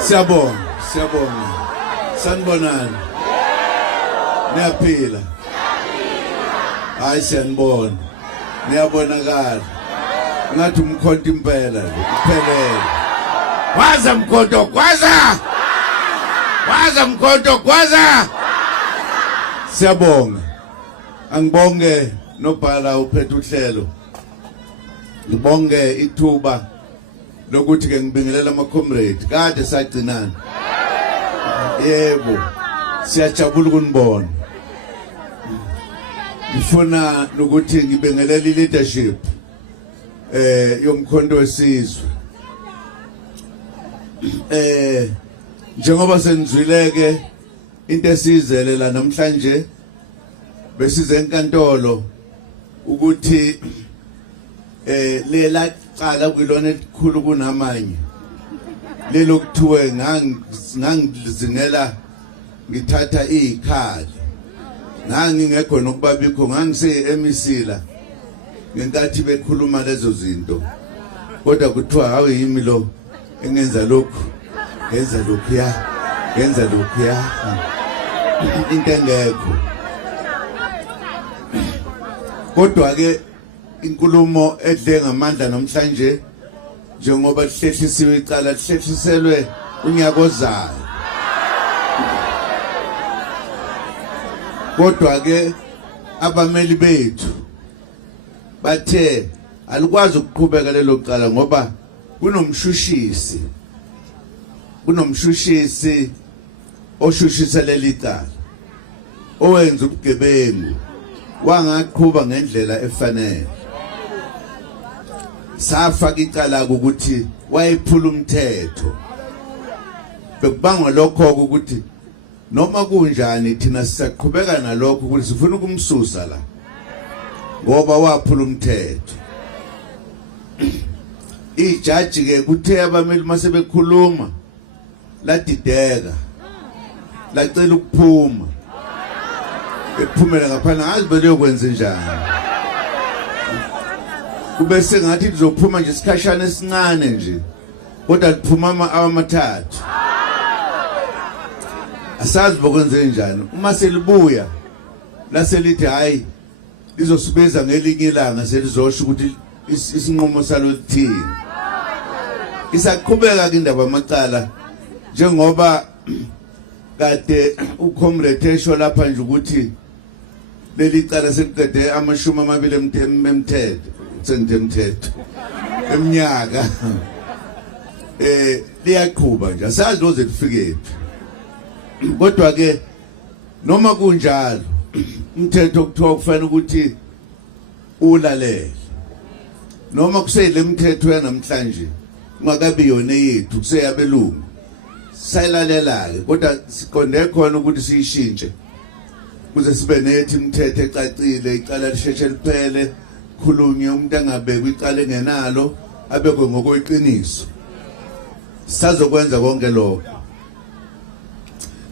Siyabonga. Sanibonani. Niyaphila. Hayi siyanibona. Niyabonakala. Ngathi umkhonto impela uphelele. Waza mkhonto kwaza. Waza mkhonto kwaza. Siyabonga. Angibonge nobhala uphethe uhlelo. Ngibonge ithuba lokuthi ke ngibingelela ama comrade kade sagcinana. Yebo. Siyajabula ukunibona. Ngifuna ukuthi ngibingelele leadership yomkhonto wesizwe. Njengoba senizwileke into esizele la namhlanje besize enkantolo ukuthi lela cala kwilona elikhulu kunamanye lelo kuthiwe ngangizingela ngithatha izikhali ngangingekho nokubabikho ngangise emisila ngenkathi bekhuluma lezo zinto kodwa kuthiwa hawe yimi lo engenza lokhu yenza lokhu ya into engekho kodwa ke inkulumo edle ngamandla namhlanje njengoba lihlehlisiwe icala lihlehliselwe unyaka ozayo kodwa ke abameli bethu bathe alikwazi ukuqhubeka lelo cala ngoba kunomshushisi oshushisa leli cala owenza ubugebengu wangaqhubeka ngendlela efanele safaka icala ukuthi wayephula umthetho bekubangwa lokho ukuthi noma kunjani thina sisaqhubeka nalokho ukuthi sifuna ukumsusa la ngoba waphula umthetho. Ijaji ke kuthe abameli mase bekhuluma ladideka lacela ukuphuma ephumela ngaphandle ngazi beliyokwenza njani kube sengathi lizophuma nje isikhashana esincane nje kodwa liphuma amathathu asazi bokwenze njani uma selibuya laselithi hayi lizosubeza ngelinye ilanga selizosho ukuthi isinqumo salo lithini isaqhubeka indaba amacala njengoba kade ucomrade esho lapha nje ukuthi leli cala seliqede amashumi amabili emthetho eminyaka liyaqhubeka nje asazi loze lifikephi kodwa ke noma kunjalo umthetho kuthiwa kufanele ukuthi ulalele noma kuseyile imithetho yanamhlanje ungakabi yona yethu kuseyabelungu sayilalela ke kodwa siqonde khona ukuthi siyishintshe kuze sibe nethi imithetho ecacile icala lisheshe liphele khulunye umuntu angabekwe icala engenalo abekwe ngokweqiniso sizokwenza konke lokho.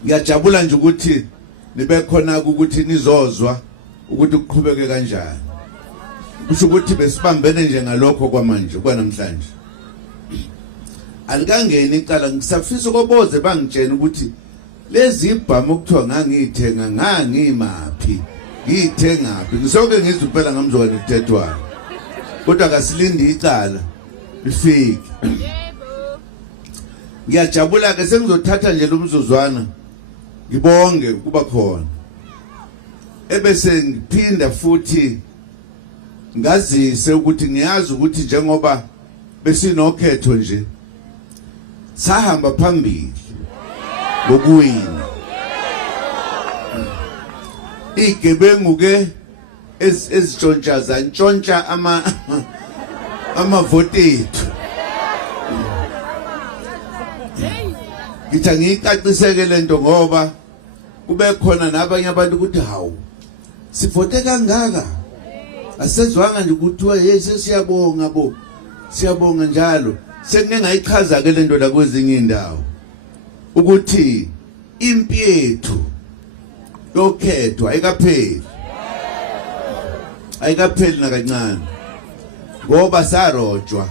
Ngiyajabula nje ukuthi nibe khona ukuthi nizozwa ukuthi kuqhubeke kanjani kusho ukuthi besibambene nje ngalokho kwamanje kwanamhlanje alikangeni icala ngisafisa ukuboze bangitshena ukuthi lezi ibhamu okuthiwa ngangithenga ngangimaphi ngithengaphi ngisoke ngizwe phela ngamzoka nithethwana kodwa akasilindi icala lifike. Ngiyajabula ke sengizothatha nje lo mzuzwana ngibonge kuba khona ebese ngiphinda futhi ngazise ukuthi ngiyazi ukuthi njengoba besinokhetho nje sahamba phambili ngokuwina igebengu ke ezitshontshaza ntshontsha amavoti ethu ngithi ngiyicaciseke lento ngoba kube khona nabanye abantu ukuthi hawu sivote kangaka asezwanga nje ukuthiwa hey sesiyabonga siyabonga njalo sengingayichaza ke lento la kwezinye indawo ukuthi impi yethu yokhethwa ayikapheli nakancane ngoba sarojwa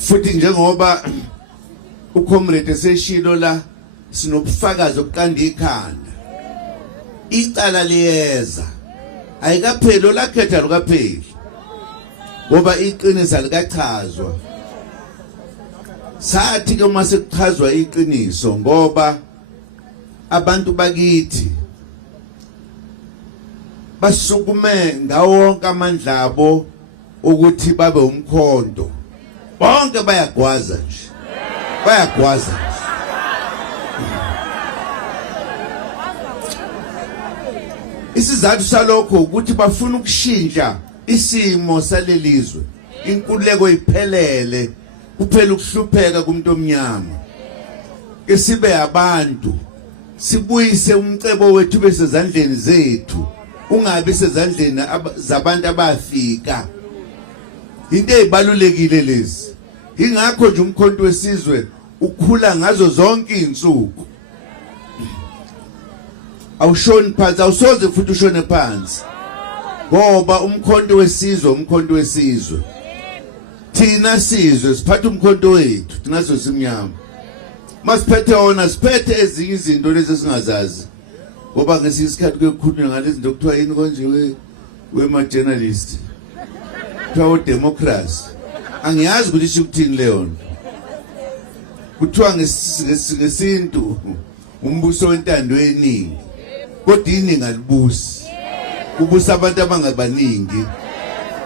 futhi njengoba ucomrade seshilo la sinobufakazi obuqanda ikhanda icala liyeza ayikapheli lakhetha lukapheli ngoba iqiniso alikachazwa sathi ke uma sekuchazwa iqiniso ngoba abantu bakithi basukume ngawonke amandla abo ukuthi babe umkhonto bonke bayagwaza nje isizathu salokho ukuthi bafuna ukushintsha isimo salelizwe inkululeko iphelele kuphela ukuhlupheka kumuntu omnyama isibe abantu sibuyise umcebo wethu besezandleni zethu ungabi sezandleni zabantu abafika into ezibalulekile lezi ingakho nje umkhonto wesizwe ukhula ngazo zonke izinsuku awushoni phansi awusoze futhi ushone phansi ngoba umkhonto wesizwe thina sizwe siphatha umkhonto wethu thina sosimnyama masiphethe wona siphethe ezinye izinto lezi singazazi ngoba ngesikhathi kukhulunywa ngalezi zinto kuthiwa yini konje wema journalist kuthiwa democracy angiyazi ukuthi sikuthini leyo nto kuthiwa ngesintu umbuso wentando yeningi kodwa iningi alibusi kubusa abantu abangabaningi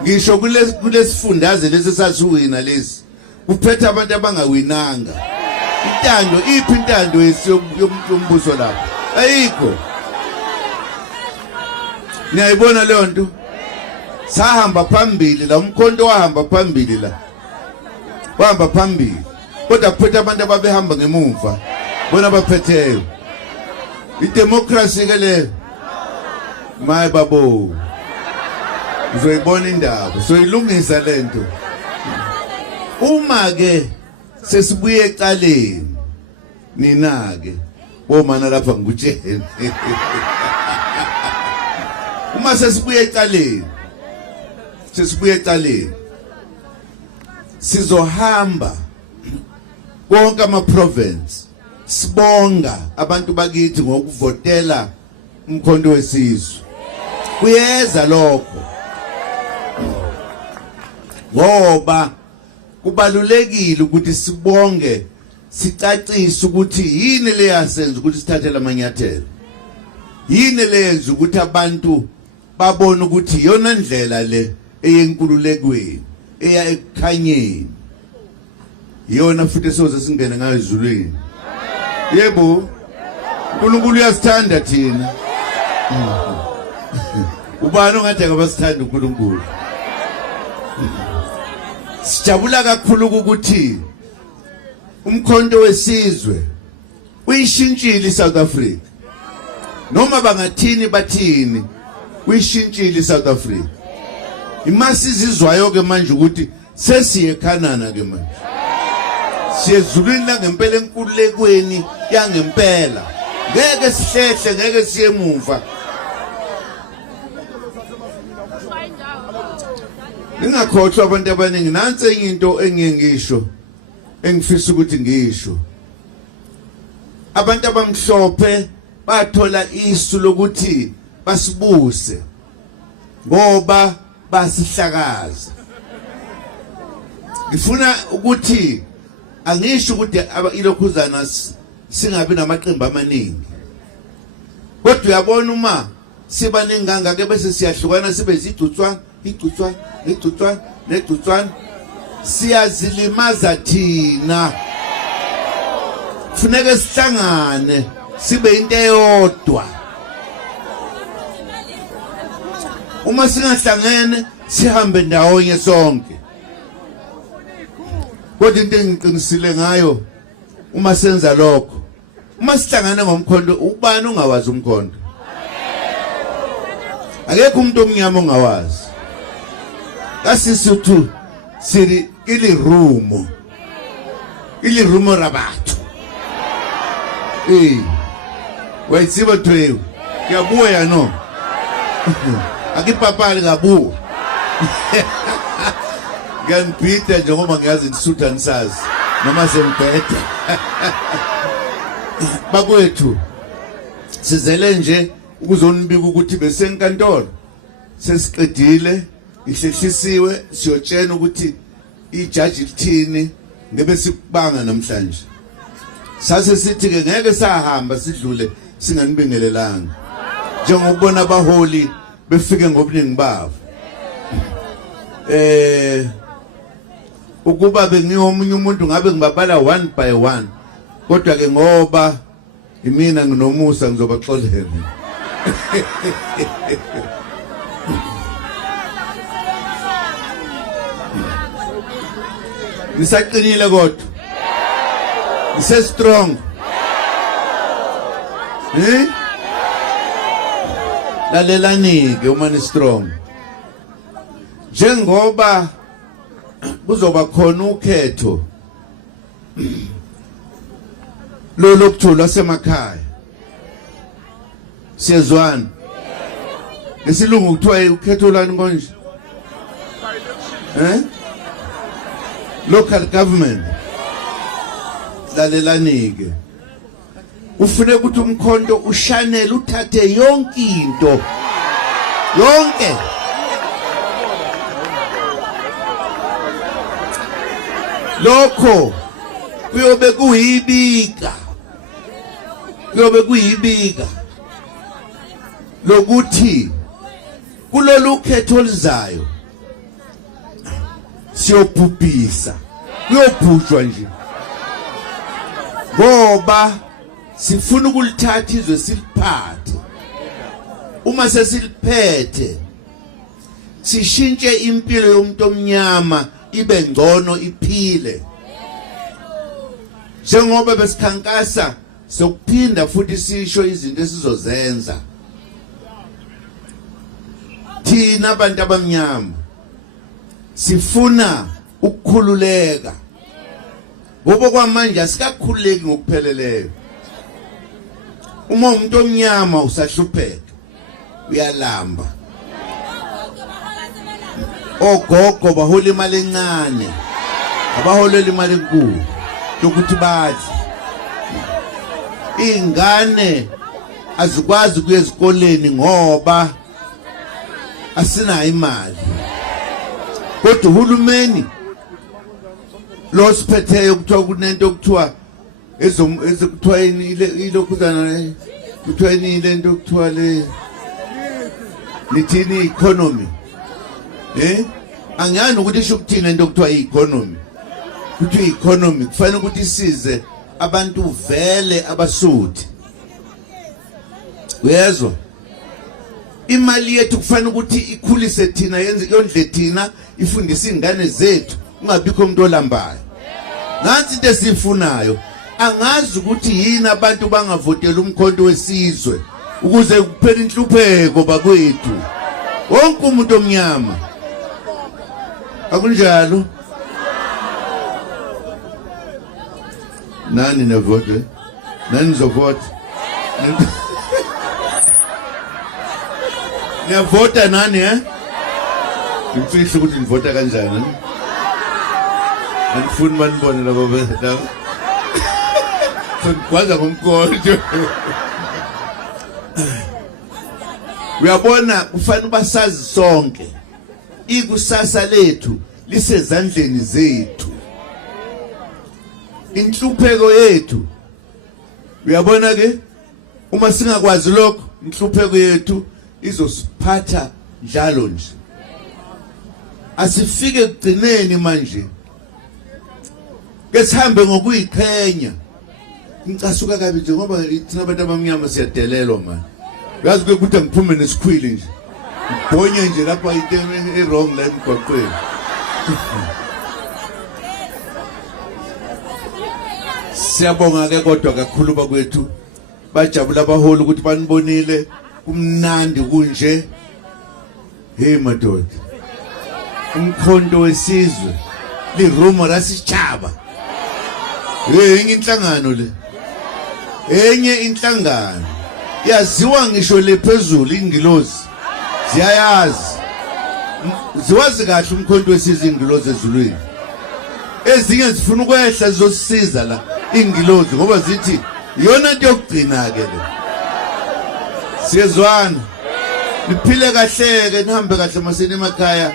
ngisho kulesifundaze lesi sasiwina lesi kuphethe abantu abangawinanga intando yombuso lapho ayikho niyayibona leyo nto sahamba phambili la umkhonto wahamba phambili kodwa kuphethe abantu ababehamba ngemuva bona baphetheyo idemocracy ke le maye babo uzoyibona indaba soyilungisa lento uma ke sesibuye ecaleni nina ke bomana lapha ngikutshela uma sesibuye ecaleni sizohamba konke ama-province sibonga abantu bakithi ngokuvotela umkhonto wesizwe kuyeza lokho ngoba kubalulekile ukuthi sibonge sicacise ukuthi yini le yasenza ukuthi sithathe lamanyathelo yini le yenza ukuthi abantu babone ukuthi yona ndlela le eyenkululekweni eya ekukhanyeni yona futhi soze singene ngayo ezulwini yebo uNkulunkulu uyasithanda thina ubani ongathi akabasithanda uNkulunkulu sijabula kakhulu ukuthi umkhonto wesizwe uyishintshile iSouth Africa noma bangathini bathini uyishintshile iSouth Africa imasizizwayo ke manje ukuthi sesiye eKhanana ke manje siyezulwini la ngempela enkululekweni yangempela ngeke sihlehle ngeke siye emuva ningakhohlwa abantu abaningi nansi enye into engiyengisho engifisa ukuthi ngisho abantu abamhlophe bathola isu lokuthi basibuse ngoba basihlakaza ngifuna ukuthi angisho ukuthi ilokhuzana singabi namaqembu amaningi kodwa uyabona uma siba nenganga ke bese siyahlukana sibe izigcutswana igcutswana siyazilimaza thina kufuneka sihlangane sibe into eyodwa uma singahlangene sihambe ndawonye sonke kodwa into engiqinisile ngayo uma senza lokho uma sihlangane ngomkhonto ubani ongawazi umkhonto akekho umuntu omnyama ongawazi kasisuthu siri ilirumo rabatho wayitsiba twewe yabuya no akipapali ngabuya ngiyangibhida njengoba ngiyazi ndisutha nisazi noma sembhede. Bakwethu sizele nje ukuzonibika ukuthi besenkantolo sesiqedile ihlehlisiwe siyotshena ukuthi ijaji lithini ngebe sikubanga namhlanje. Sase sithi ke ngeke sahamba sidlule singanibingelelanga njengokubona abaholi befike ngobuningi babo. Ukuba bengiyomunye umuntu ngabe ngibabala one by one, kodwa ke ngoba imina nginomusa ngizobaxolela. Nisaqinile kodwa nise strong lalelani-ke uma ni strong njengoba kuzoba khona ukhetho lokuthula semakhaya. Siyezwana ngesilungu kuthiwa ukhetho lani konje local government. Lalelani-ke ufune ukuthi umkhonto ushanele uthathe yonke into yonke lokho kuyobe kuyibika lokuthi kulolu khetho lizayo siyobhubhisa kuyobhujwa nje ngoba sifuna ukulithatha izwe siliphathe. Uma sesiliphethe sishintshe impilo yomuntu omnyama ibe ngcono iphile. Njengoba besikhankasa sokuphinda futhi sisho izinto esizozenza thina abantu abamnyama sifuna ukukhululeka. Ngoba kwamanje asikakhululeki ngokupheleleyo. Uma umuntu omnyama usahlupheka uyalamba. Ogogo bahola imali encane abaholela imali enkulu yokuthi badle. Ingane azikwazi kuya ezikoleni ngoba asinayo imali. Kodwa uhulumeni lo siphetheyo kuthiwa kunento kuthiwa ezokuthiwa ilokhuzana kuthiwa ile nto kuthiwa le nithini economy. Angiyani ukuthi isho ukuthini into kuthiwa i-economy. Kuthi i-economy kufanele ukuthi isize abantu vele abasuthi. Uyezwa? Imali yethu kufanele ukuthi ikhulise thina yenze yondle thina ifundise ingane zethu ungabikho umuntu olambayo. Nansi into esifunayo. Angazi ukuthi yini abantu bangavotela umkhonto wesizwe ukuze kuphele inhlupheko bakwethu. Wonke umuntu omnyama. Akunjalo? Nani nevote? Nani zovota? Niyavota nani ngimfihla ukuthi nivota kanjani. Angifuni manibone labo bela. Ngikwaza ngomkhonto. Uyabona kufanele basazi sonke. Ikusasa lethu lisezandleni zethu. Inhlupheko yethu uyabona ke uma singakwazi lokho inhlupheko yethu izosiphatha njalo nje. Asifike ekugcineni manje ke sihambe ngokuyiqhenya. Ngicasuka kabi nje ngoba thina abantu abamnyama siyadelelwa manje. Uyazi ukuthi ngiphume nesikhwili nje. Ngibonye nje lapha into e-wrong la emgwaqweni. Siyabonga ke kodwa kakhulu bakwethu bajabula abaholi ukuthi banibonile kumnandi kunje. Hey madoda. Umkhonto wesizwe lirumo lasitshaba. Enye inhlangano le. Enye inhlangano yaziwa ngisho lephezulu ingilozi. Ziyayazi. Ziwazi kahle umkhonto wesizwe ingilozi ezulwini. ezinye zifuna ukwehla zizosisiza la ingilozi ngoba zithi iyona into yokugcina ke le. Siyezwana. Niphile kahle ke nihambe kahle masini emakhaya.